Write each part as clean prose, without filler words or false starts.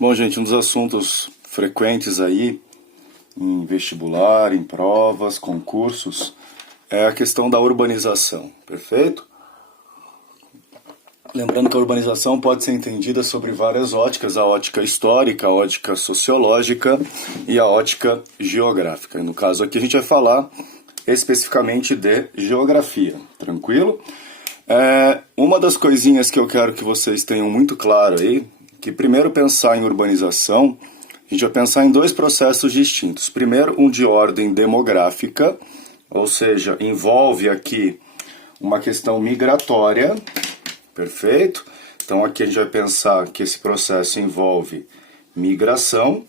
Bom, gente, um dos assuntos frequentes aí em vestibular, em provas, concursos, é a questão da urbanização, perfeito? Lembrando que a urbanização pode ser entendida sobre várias óticas, a ótica histórica, a ótica sociológica e a ótica geográfica. E no caso aqui a gente vai falar especificamente de geografia, tranquilo? Uma das coisinhas que eu quero que vocês tenham muito claro aí, que primeiro pensar em urbanização, a gente vai pensar em dois processos distintos. Primeiro, um de ordem demográfica, ou seja, envolve aqui uma questão migratória, perfeito? Então aqui a gente vai pensar que esse processo envolve migração,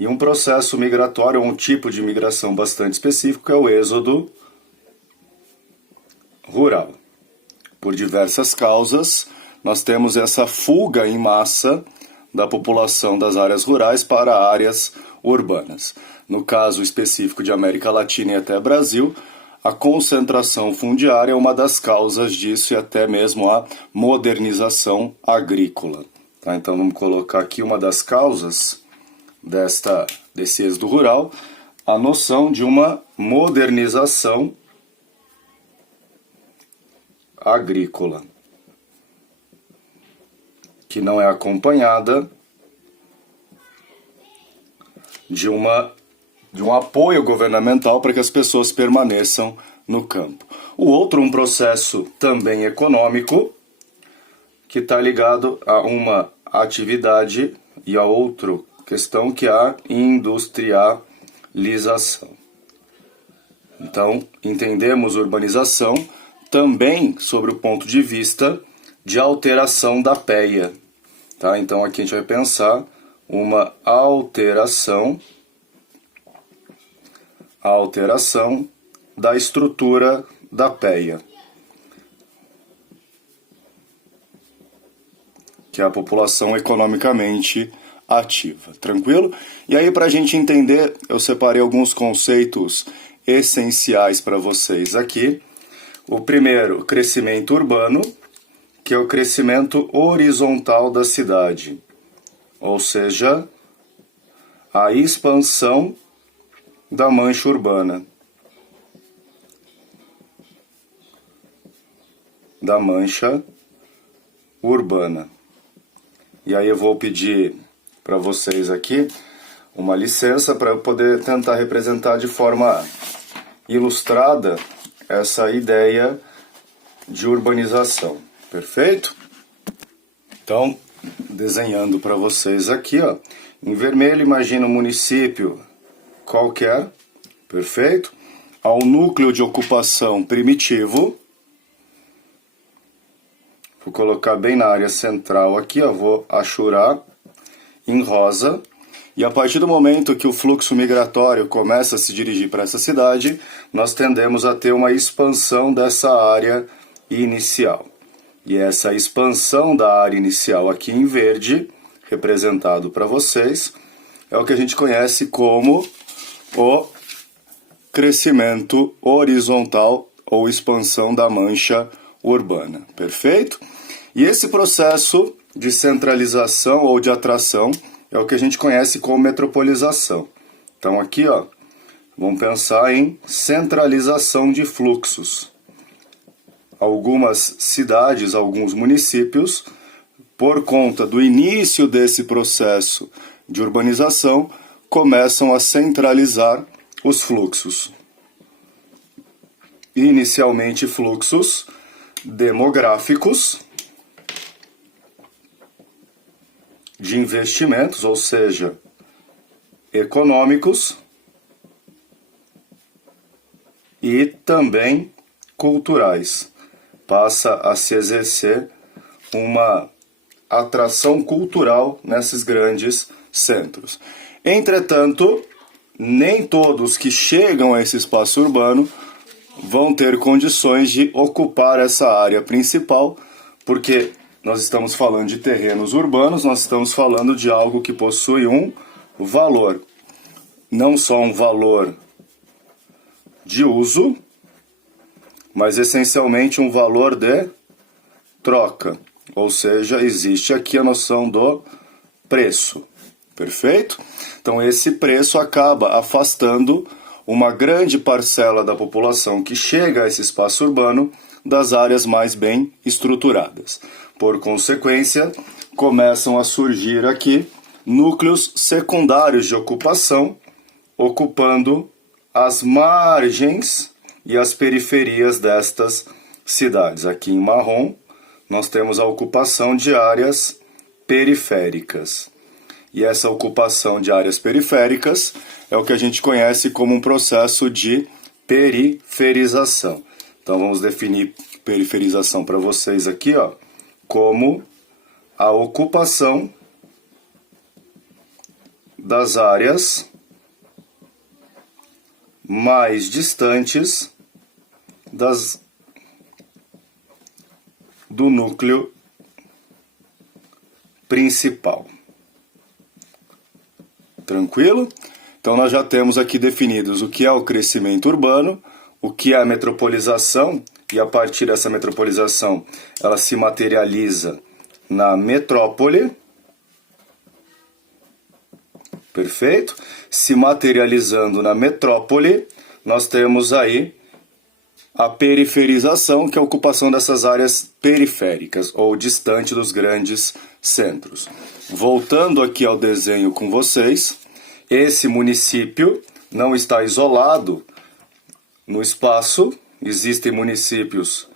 e um processo migratório, ou um tipo de migração bastante específico, é o êxodo rural. Por diversas causas, nós temos essa fuga em massa da população das áreas rurais para áreas urbanas. No caso específico de América Latina e até Brasil, a concentração fundiária é uma das causas disso e até mesmo a modernização agrícola. Tá? Então vamos colocar aqui uma das causas desse êxodo rural, a noção de uma modernização agrícola, que não é acompanhada de um apoio governamental para que as pessoas permaneçam no campo. O outro, um processo também econômico, que está ligado a uma atividade e a outra questão, que é a industrialização. Então, entendemos urbanização também sobre o ponto de vista de alteração da peia. Tá? Então aqui a gente vai pensar uma alteração da estrutura da peia, que é a população economicamente ativa. Tranquilo? E aí, para a gente entender, eu separei alguns conceitos essenciais para vocês aqui. O primeiro, crescimento urbano, que é o crescimento horizontal da cidade, ou seja, a expansão da mancha urbana, E aí eu vou pedir para vocês aqui uma licença para eu poder tentar representar de forma ilustrada essa ideia de urbanização. Perfeito? Então, desenhando para vocês aqui, ó, em vermelho, imagina um município qualquer, perfeito? Ao núcleo de ocupação primitivo. Vou colocar bem na área central aqui, ó, vou achurar em rosa. E a partir do momento que o fluxo migratório começa a se dirigir para essa cidade, nós tendemos a ter uma expansão dessa área inicial. E essa expansão da área inicial aqui em verde, representado para vocês, é o que a gente conhece como o crescimento horizontal ou expansão da mancha urbana. Perfeito? E esse processo de centralização ou de atração é o que a gente conhece como metropolização. Então aqui, ó, vamos pensar em centralização de fluxos. Algumas cidades, alguns municípios, por conta do início desse processo de urbanização, começam a centralizar os fluxos. Inicialmente fluxos demográficos, de investimentos, ou seja, econômicos, e também culturais. Passa a se exercer uma atração cultural nesses grandes centros. Entretanto, nem todos que chegam a esse espaço urbano vão ter condições de ocupar essa área principal, porque nós estamos falando de terrenos urbanos, nós estamos falando de algo que possui um valor. Não só um valor de uso, mas essencialmente um valor de troca. ou seja, existe aqui a noção do preço. Perfeito? Então esse preço acaba afastando uma grande parcela da população que chega a esse espaço urbano das áreas mais bem estruturadas. Por consequência, começam a surgir aqui núcleos secundários de ocupação, ocupando as margens e as periferias destas cidades. Aqui em marrom, nós temos a ocupação de áreas periféricas. E essa ocupação de áreas periféricas é o que a gente conhece como um processo de periferização. Então vamos definir periferização para vocês aqui, ó, como a ocupação das áreas mais distantes do núcleo principal. Tranquilo? Então nós já temos aqui definidos o que é o crescimento urbano, o que é a metropolização, e a partir dessa metropolização ela se materializa na metrópole. Perfeito? Se materializando na metrópole, nós temos aí a periferização, que é a ocupação dessas áreas periféricas ou distante dos grandes centros. Voltando aqui ao desenho com vocês, esse município não está isolado no espaço, existem municípios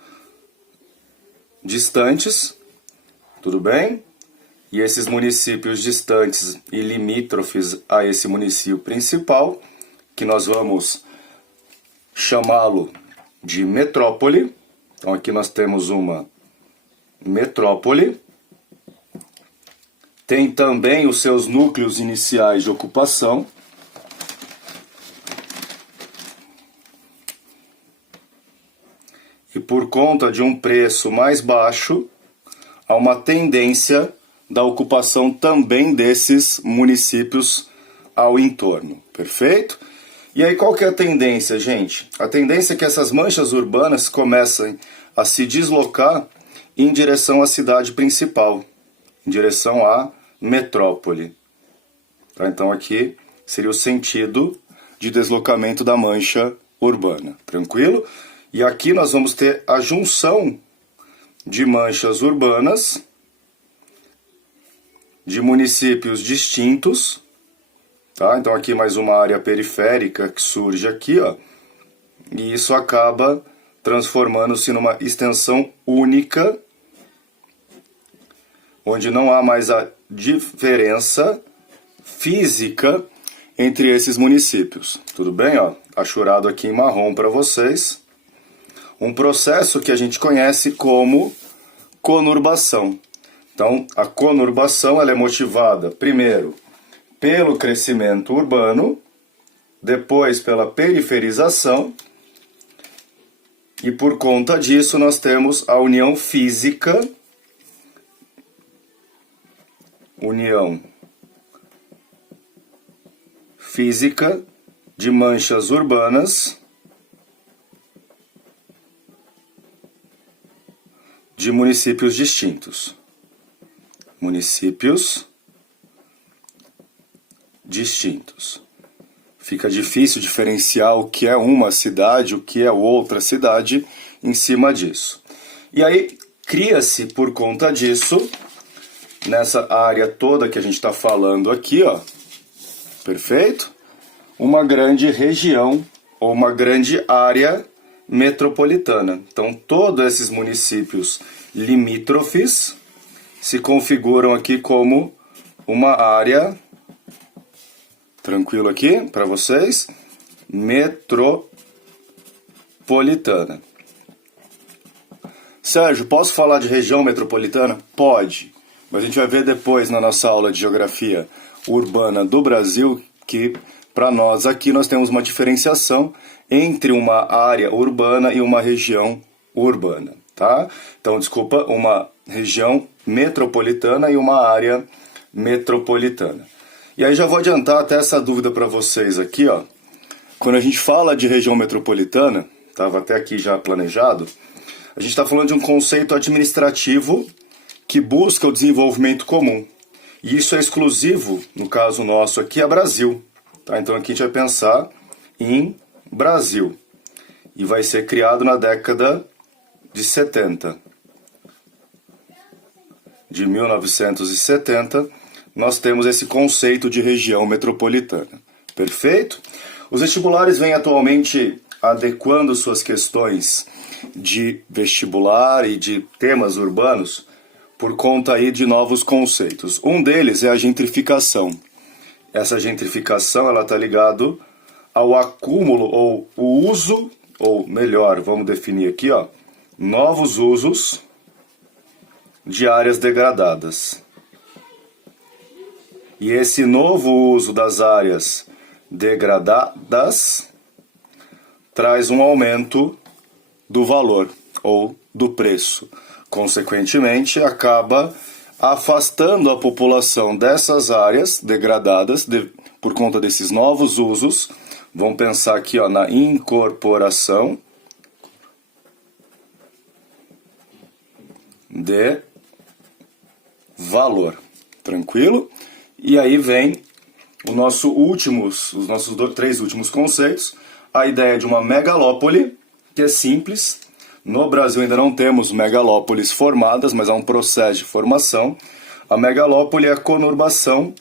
distantes, tudo bem? E esses municípios distantes e limítrofes a esse município principal, que nós vamos chamá-lo de metrópole. Então aqui nós temos uma metrópole. Tem também os seus núcleos iniciais de ocupação. E por conta de um preço mais baixo, há uma tendência da ocupação também desses municípios ao entorno. Perfeito? E aí qual que é a tendência, gente? A tendência é que essas manchas urbanas comecem a se deslocar em direção à cidade principal, em direção à metrópole. Tá? Então aqui seria o sentido de deslocamento da mancha urbana. Tranquilo? E aqui nós vamos ter a junção de manchas urbanas de municípios distintos. Tá? Então aqui mais uma área periférica que surge aqui, ó, e isso acaba transformando-se numa extensão única, onde não há mais a diferença física entre esses municípios. Tudo bem? Ó, achurado aqui em marrom para vocês. Um processo que a gente conhece como conurbação. Então, a conurbação ela é motivada, primeiro, pelo crescimento urbano, depois pela periferização, e por conta disso nós temos a união física, de manchas urbanas de municípios distintos. Fica difícil diferenciar o que é uma cidade, o que é outra cidade em cima disso. E aí cria-se por conta disso, nessa área toda que a gente está falando aqui, ó, perfeito? Uma grande região ou uma grande área metropolitana. Então todos esses municípios limítrofes se configuram aqui como uma área, tranquilo aqui para vocês, metropolitana. Sérgio, posso falar de região metropolitana? Pode, mas a gente vai ver depois na nossa aula de geografia urbana do Brasil que para nós aqui nós temos uma diferenciação entre uma área urbana e uma região urbana, tá? Então, desculpa, uma região metropolitana e uma área metropolitana. E aí já vou adiantar até essa dúvida para vocês aqui, ó. Quando a gente fala de região metropolitana, estava até aqui já planejado, a gente está falando de um conceito administrativo que busca o desenvolvimento comum. E isso é exclusivo, no caso nosso aqui, a Brasil. Tá? Então aqui a gente vai pensar em Brasil. E vai ser criado na década de 70. De 1970, nós temos esse conceito de região metropolitana. Perfeito? Os vestibulares vêm atualmente adequando suas questões de vestibular e de temas urbanos por conta aí de novos conceitos. Um deles é a gentrificação. Essa gentrificação ela está ligada ao acúmulo ou o uso, ou melhor, vamos definir aqui, ó, novos usos de áreas degradadas. E esse novo uso das áreas degradadas traz um aumento do valor ou do preço. Consequentemente, acaba afastando a população dessas áreas degradadas por conta desses novos usos. Vamos pensar aqui ó, na incorporação de valor. Tranquilo? E aí vem os nossos três últimos conceitos. A ideia de uma megalópole, que é simples. No Brasil ainda não temos megalópolis formadas, mas há um processo de formação. A megalópole é a conurbação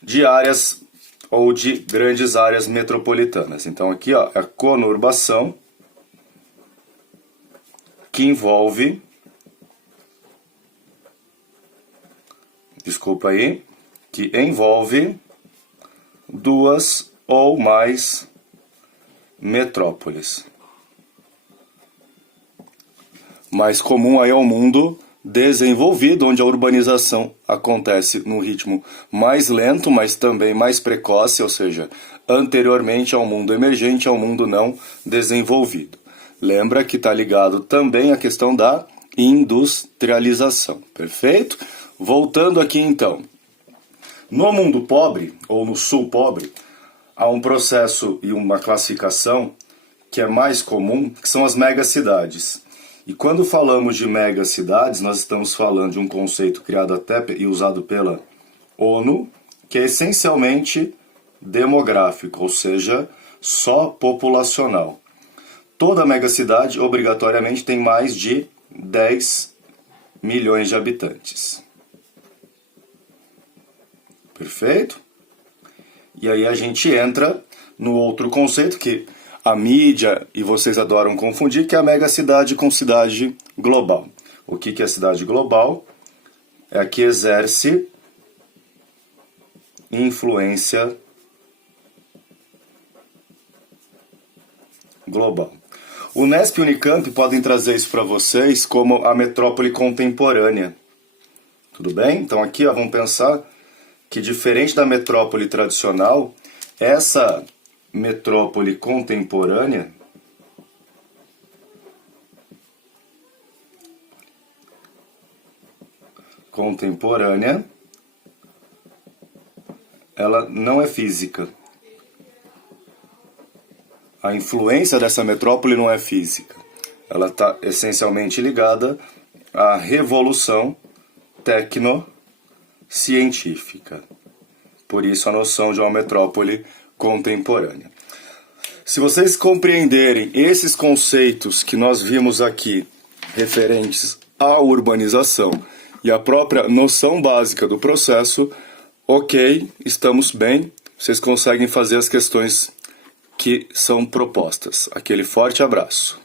de áreas ou de grandes áreas metropolitanas. Então aqui ó, é a conurbação que envolve, que envolve duas ou mais metrópoles. Mais comum aí é o mundo desenvolvido, onde a urbanização acontece num ritmo mais lento, mas também mais precoce, ou seja, anteriormente ao mundo emergente, ao mundo não desenvolvido. Lembra que está ligado também à questão da industrialização, perfeito? Voltando aqui então, no mundo pobre, ou no sul pobre, há um processo e uma classificação que é mais comum, que são as megacidades. E quando falamos de megacidades, nós estamos falando de um conceito criado até e usado pela ONU, que é essencialmente demográfico, ou seja, só populacional. Toda megacidade, obrigatoriamente, tem mais de 10 milhões de habitantes. Perfeito? E aí a gente entra no outro conceito que a mídia e vocês adoram confundir, que é a megacidade com cidade global. O que é cidade global? É a que exerce influência global. O Unesp e Unicamp podem trazer isso para vocês como a metrópole contemporânea. Tudo bem? Então aqui ó, vamos pensar que diferente da metrópole tradicional, essa metrópole contemporânea ela não é física. A influência dessa metrópole não é física. Ela está essencialmente ligada à revolução tecnocientífica. Por isso a noção de uma metrópole contemporânea. Se vocês compreenderem esses conceitos que nós vimos aqui, referentes à urbanização e a própria noção básica do processo, ok, estamos bem, vocês conseguem fazer as questões que são propostas. Aquele forte abraço.